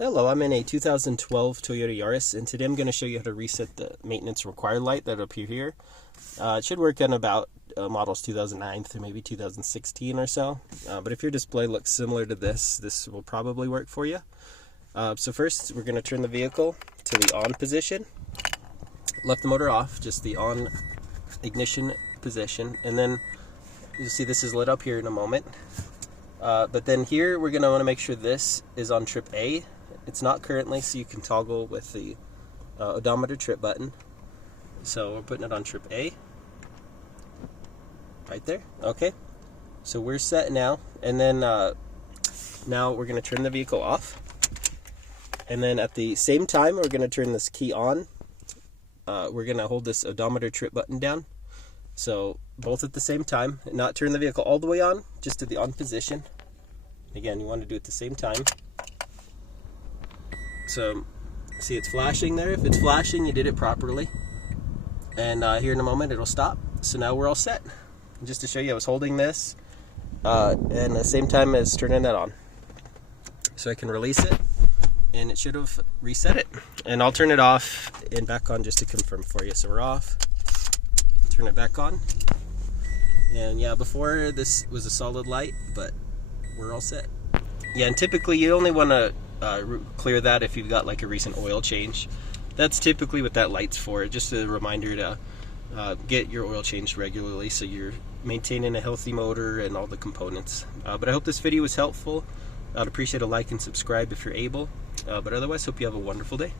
Hello, I'm in a 2012 Toyota Yaris, and today I'm going to show you how to reset the maintenance required light that'll appear here. It should work on about models 2009 through maybe 2016 or so, but if your display looks similar to this will probably work for you. So first, we're going to turn the vehicle to the on position, left the motor off, just the on ignition position, and then you'll see this is lit up here in a moment. But then here we're going to want to make sure this is on trip A. It's not currently, so you can toggle with the odometer trip button. So we're putting it on trip A. Right there. Okay. So we're set now. And then now we're going to turn the vehicle off. And then at the same time, we're going to turn this key on. We're going to hold this odometer trip button down. So both at the same time, not turn the vehicle all the way on, just to the on position. Again, you want to do it at the same time. So see it's flashing there. If it's flashing, you did it properly. And here in a moment it'll stop. So now we're all set. And just to show you, I was holding this and at the same time as turning that on. So I can release it and it should have reset it. And I'll turn it off and back on just to confirm for you. So we're off. Turn it back on. And yeah, before this was a solid light, but we're all set. Yeah, and typically you only want to clear that if you've got like a recent oil change. That's typically what that light's for, just a reminder to get your oil changed regularly so you're maintaining a healthy motor and all the components. But I hope this video was helpful. I'd appreciate a like and subscribe if you're able. But otherwise, hope you have a wonderful day.